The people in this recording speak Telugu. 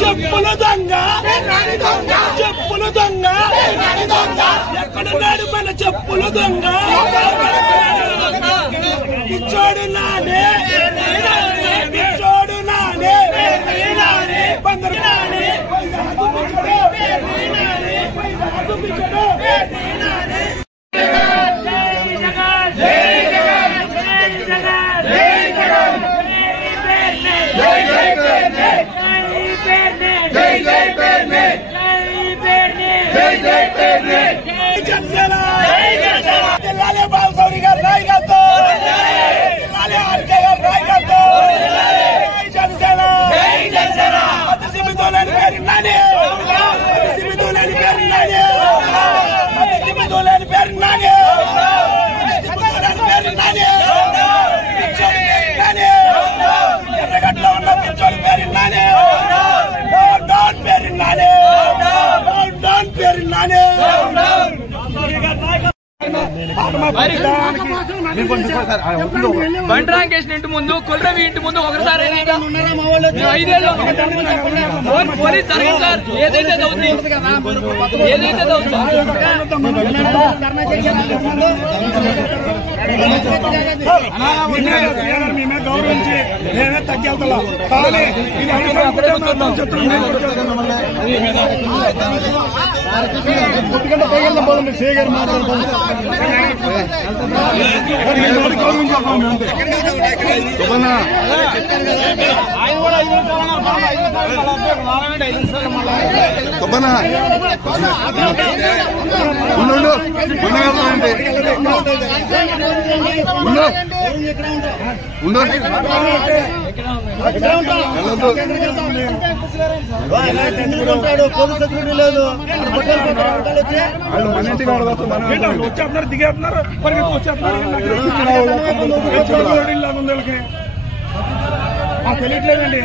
చెప్పుల దొంగ చెప్పుల దొంగ ఎక్కడున్నాడు మన చెప్పుల దొంగ పిచ్చోడు నానే పిచ్చోడు నానే బందరు నానే బాలశౌరి గారు నాయకత్వం ఎర్రగడ్డలో ఉన్న పిచ్చోడి పేరు నానే డౌన్ పేరు నానే డౌన్ పేరు నానే బండ్రాంకేష్ ఇంటి ముందు కొల్రవి ఇంటి ముందు ఒకసారి 5 ఏళ్ళు పోలీస్ జరగదు సార్. ఏదైతే అవుతుంది ఏదైతే మేమే గౌరవించి మేమే తగ్గెళ్తాం కానీ పోదండి సే గారు మాట్లాడుతుంది పోలీసు లేదు వచ్చేస్తున్నారు దిగేస్తున్నారు పరిగెత్తి వచ్చేస్తున్నారు తెలియట్లేదండి.